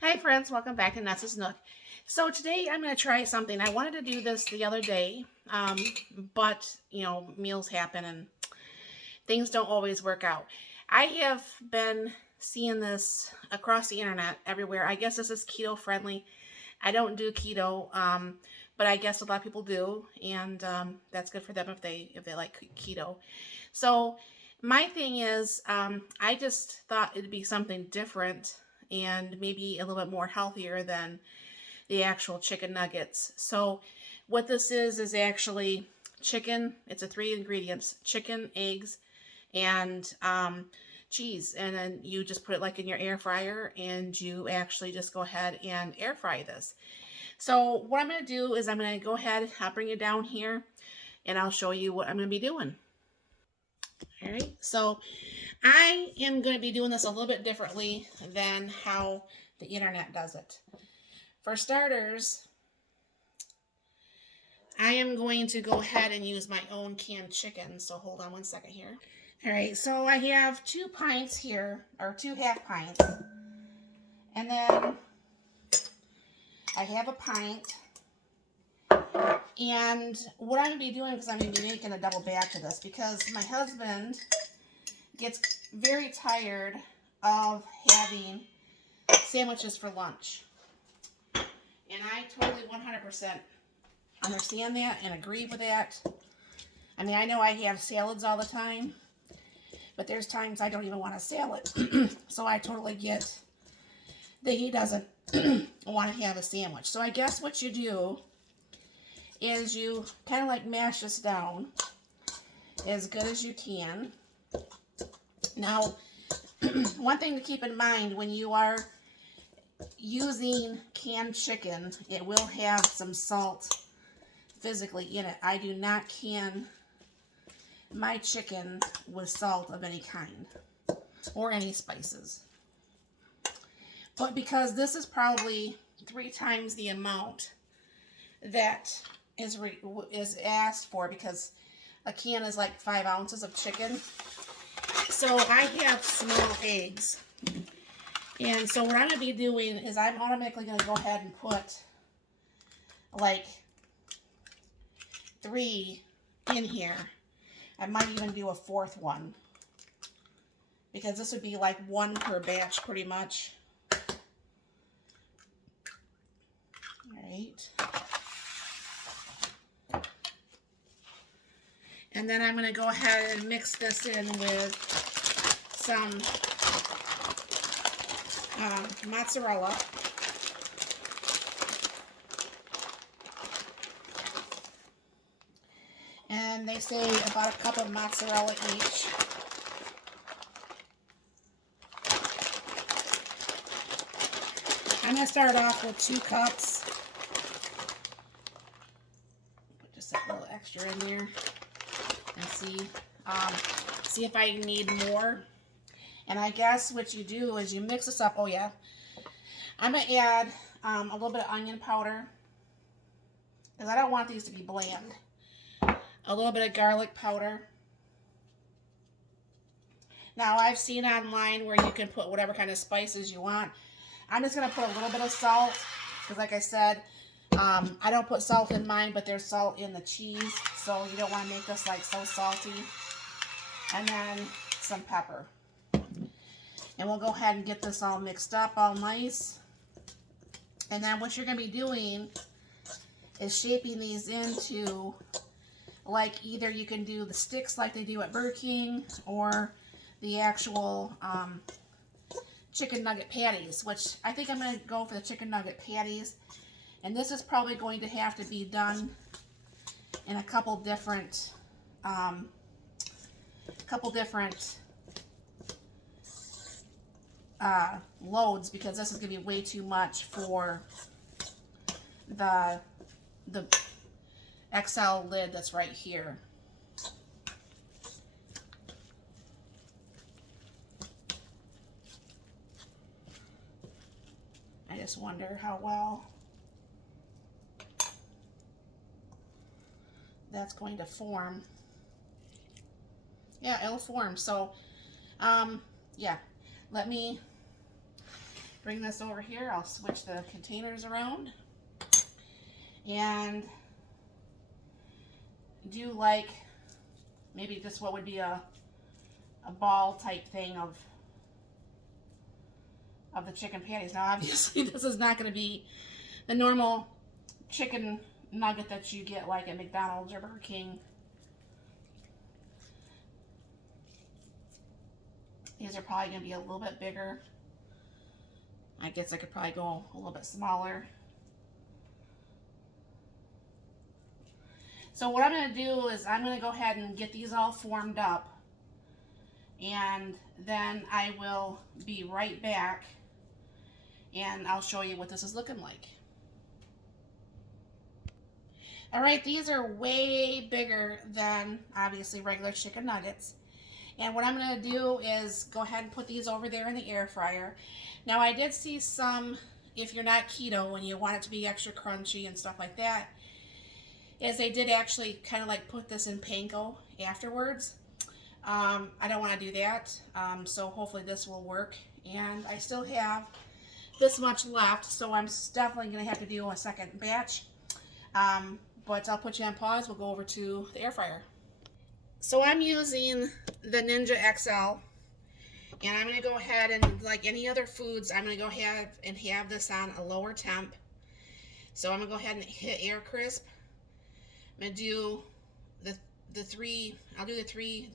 Hi friends, welcome back to Nuts' Nook. So today I'm going to try something. I wanted to do this the other day, but meals happen and things don't always work out. I have been seeing this across the internet everywhere. I guess this is keto friendly. I don't do keto, but I guess a lot of people do, and that's good for them if they like keto. So my thing is, I just thought it'd be something different and maybe a little bit more healthier than the actual chicken nuggets. So what this is actually chicken. It's a 3 ingredients: chicken, eggs, and cheese. And then you just put it like in your air fryer, and you actually just go ahead and air fry this. So what I'm going to do is I'm going to go ahead, I'll bring it down here, and I'll show you what I'm going to be doing. All right, so I am going to be doing this a little bit differently than how the internet does it. For starters, I am going to go ahead and use my own canned chicken. So hold on one second here. All right, so I have 2 pints here, or 2 half pints. And then I have a pint. And what I'm going to be doing, because I'm going to be making a double batch of this, because my husband gets very tired of having sandwiches for lunch. And I totally 100% understand that and agree with that. I mean, I know I have salads all the time, but there's times I don't even want a salad. So I totally get that he doesn't want to have a sandwich. So I guess what you do is you kind of like mash this down as good as you can. Now, one thing to keep in mind when you are using canned chicken, it will have some salt physically in it. I do not can my chicken with salt of any kind or any spices. But because this is probably 3 times the amount that is asked for, because a can is like 5 ounces of chicken. So I have small eggs. And so what I'm going to be doing is I'm automatically going to go ahead and put like 3 in here. I might even do a 4th one, because this would be like 1 per batch pretty much. Alright. And then I'm going to go ahead and mix this in with some mozzarella. And they say about a cup of mozzarella each. I'm going to start off with 2 cups. Put just a little extra in there and see if I need more. And I guess what you do is you mix this up. Oh yeah, I'm going to add a little bit of onion powder, because I don't want these to be bland. A little bit of garlic powder. Now, I've seen online where you can put whatever kind of spices you want. I'm just going to put a little bit of salt, because like I said, I don't put salt in mine, but there's salt in the cheese, so you don't want to make this like so salty. And then some pepper. And we'll go ahead and get this all mixed up all nice. And then what you're going to be doing is shaping these into, like, either you can do the sticks like they do at Burger King, or the actual chicken nugget patties, which I think I'm going to go for the chicken nugget patties. And this is probably going to have to be done in a couple different loads, because this is going to be way too much for the XL lid that's right here. I just wonder how well that's going to form. Yeah, it'll form. So, yeah, let me bring this over here. I'll switch the containers around and do like maybe just what would be a ball type thing of the chicken patties. Now obviously this is not going to be the normal chicken nugget that you get like at McDonald's or Burger King. These are probably going to be a little bit bigger. I guess I could probably go a little bit smaller. So what I'm going to do is I'm going to go ahead and get these all formed up, and then I will be right back and I'll show you what this is looking like. Alright, these are way bigger than obviously regular chicken nuggets. And what I'm going to do is go ahead and put these over there in the air fryer. Now I did see some, if you're not keto and you want it to be extra crunchy and stuff like that, is they did actually kind of like put this in panko afterwards. I don't want to do that, so hopefully this will work. And I still have this much left, so I'm definitely going to have to do a second batch. But I'll put you on pause. We'll go over to the air fryer. So I'm using the Ninja XL, and I'm going to go ahead and, like any other foods, I'm going to go ahead and have this on a lower temp. So I'm going to go ahead and hit air crisp. I'm going to do the three, I'll do the three,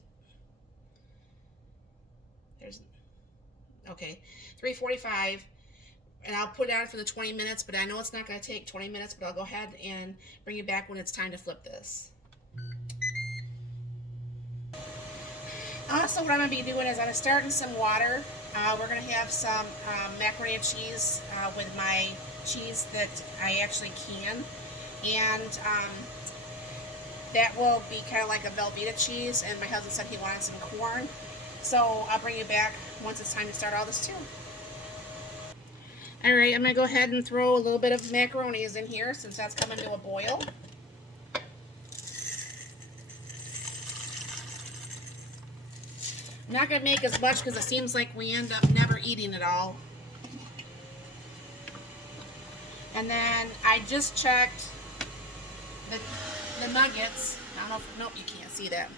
okay, 345, and I'll put it on for the 20 minutes, but I know it's not going to take 20 minutes, but I'll go ahead and bring you back when it's time to flip this. Also, what I'm going to be doing is I'm going to start in some water. We're going to have some macaroni and cheese with my cheese that I actually can. And that will be kind of like a Velveeta cheese. And my husband said he wanted some corn. So I'll bring you back once it's time to start all this too. Alright, I'm going to go ahead and throw a little bit of macaronis in here since that's coming to a boil. I'm not going to make as much because it seems like we end up never eating it all. And then I just checked the nuggets. I don't know if, nope, you can't see that.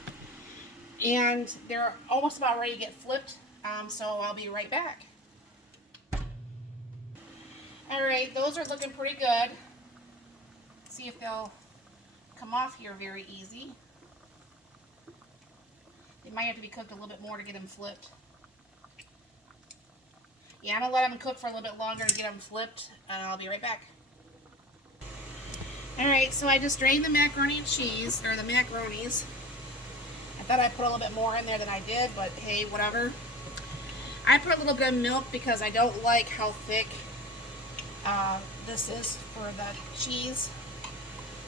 And they're almost about ready to get flipped, so I'll be right back. Alright, those are looking pretty good. See if they'll come off here very easy. They might have to be cooked a little bit more to get them flipped. Yeah, I'm going to let them cook for a little bit longer to get them flipped, and I'll be right back. Alright, so I just drained the macaroni and cheese, or the macaronis. I thought I put a little bit more in there than I did, but hey, whatever. I put a little bit of milk because I don't like how thick this is for the cheese.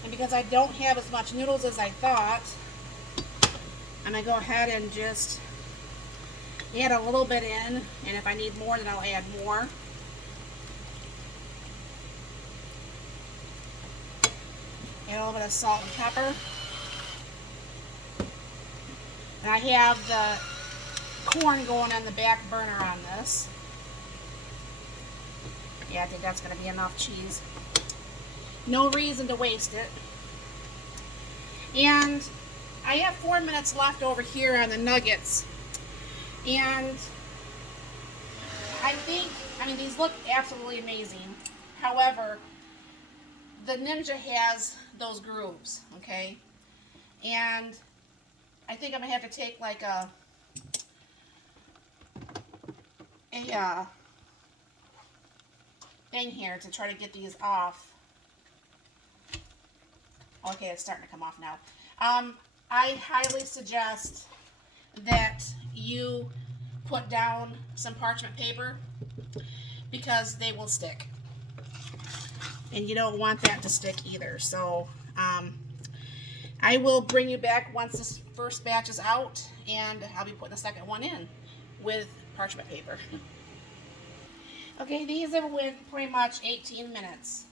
And because I don't have as much noodles as I thought, I'm going to go ahead and just add a little bit in, and if I need more, then I'll add more. Add a little bit of salt and pepper. And I have the corn going on the back burner on this. Yeah, I think that's going to be enough cheese. No reason to waste it. And I have 4 minutes left over here on the nuggets, and I mean, these look absolutely amazing. However, the Ninja has those grooves, okay? And I think I'm going to have to take like a thing here to try to get these off. Okay, it's starting to come off now. I highly suggest that you put down some parchment paper because they will stick. And you don't want that to stick either. So I will bring you back once this first batch is out, and I'll be putting the second one in with parchment paper. Okay, these have went pretty much 18 minutes.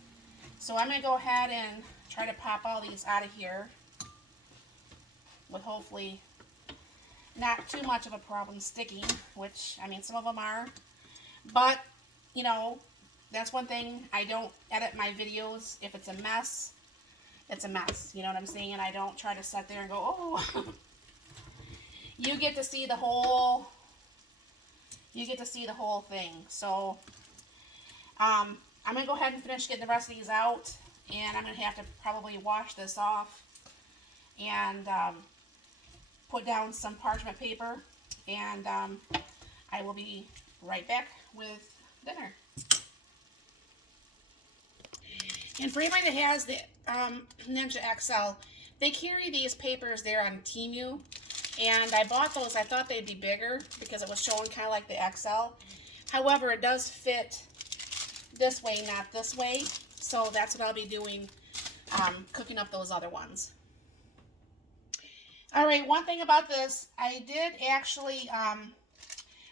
So I'm going to go ahead and try to pop all these out of here with hopefully not too much of a problem sticking, which, I mean, some of them are. But you know, that's one thing. I don't edit my videos. If it's a mess, it's a mess. You know what I'm saying? And I don't try to sit there and go, oh. You get to see the whole, thing. So, I'm going to go ahead and finish getting the rest of these out. And I'm going to have to probably wash this off and put down some parchment paper. And I will be right back with dinner. And for anybody that has the Ninja XL, they carry these papers there on Temu. And I bought those. I thought they'd be bigger because it was showing kind of like the XL. However, it does fit this way, not this way. So that's what I'll be doing, cooking up those other ones. All right, one thing about this, I did actually,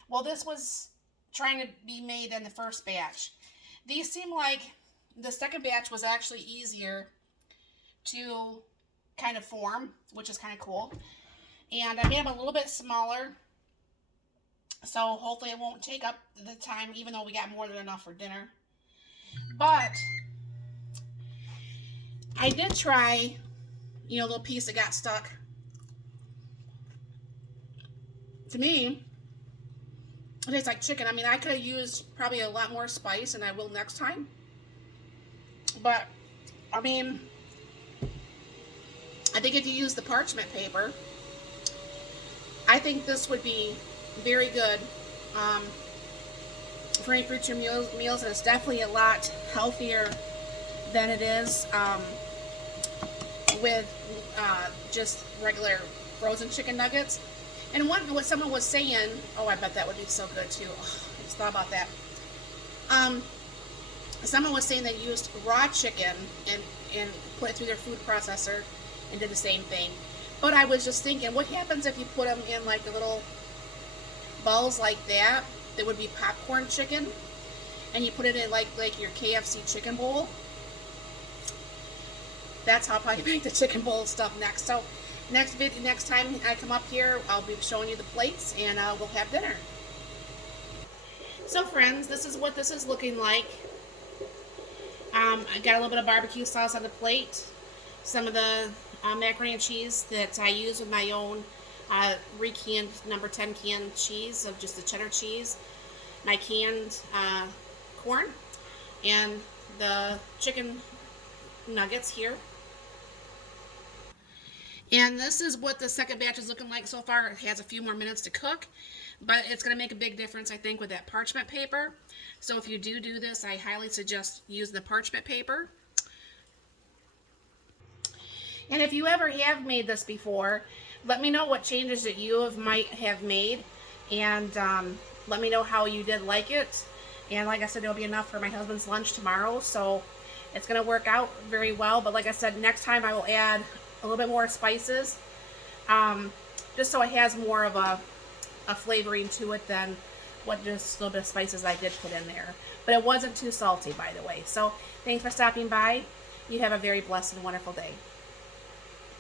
well, this was trying to be made in the first batch. These seem like the second batch was actually easier to kind of form, which is kind of cool. And I made them a little bit smaller, so hopefully it won't take up the time, even though we got more than enough for dinner. But I did try, you know, a little piece that got stuck. To me, it tastes like chicken. I mean, I could have used probably a lot more spice than I will next time. But, I mean, I think if you use the parchment paper, I think this would be very good for any future meals, and it's definitely a lot healthier than it is with just regular frozen chicken nuggets. And what someone was saying, oh, I bet that would be so good too. Oh, I just thought about that. Someone was saying they used raw chicken and put it through their food processor and did the same thing. But I was just thinking, what happens if you put them in like the little balls like that? That would be popcorn chicken, and you put it in like your KFC chicken bowl. That's how I'll probably make the chicken bowl stuff next. So next time I come up here, I'll be showing you the plates, and we'll have dinner. So friends, this is what this is looking like. I got a little bit of barbecue sauce on the plate. Some of the macaroni and cheese that I use with my own recanned number 10 canned cheese of just the cheddar cheese. My canned corn. And the chicken nuggets here. And this is what the second batch is looking like so far. It has a few more minutes to cook, but it's going to make a big difference, I think, with that parchment paper. So if you do this, I highly suggest using the parchment paper. And if you ever have made this before, let me know what changes that you might have made, and let me know how you did like it. And like I said, there'll be enough for my husband's lunch tomorrow, so it's going to work out very well. But like I said, next time I will add a little bit more spices, just so it has more of a flavoring to it than what just a little bit of spices I did put in there. But it wasn't too salty, by the way. So thanks for stopping by. You have a very blessed and wonderful day.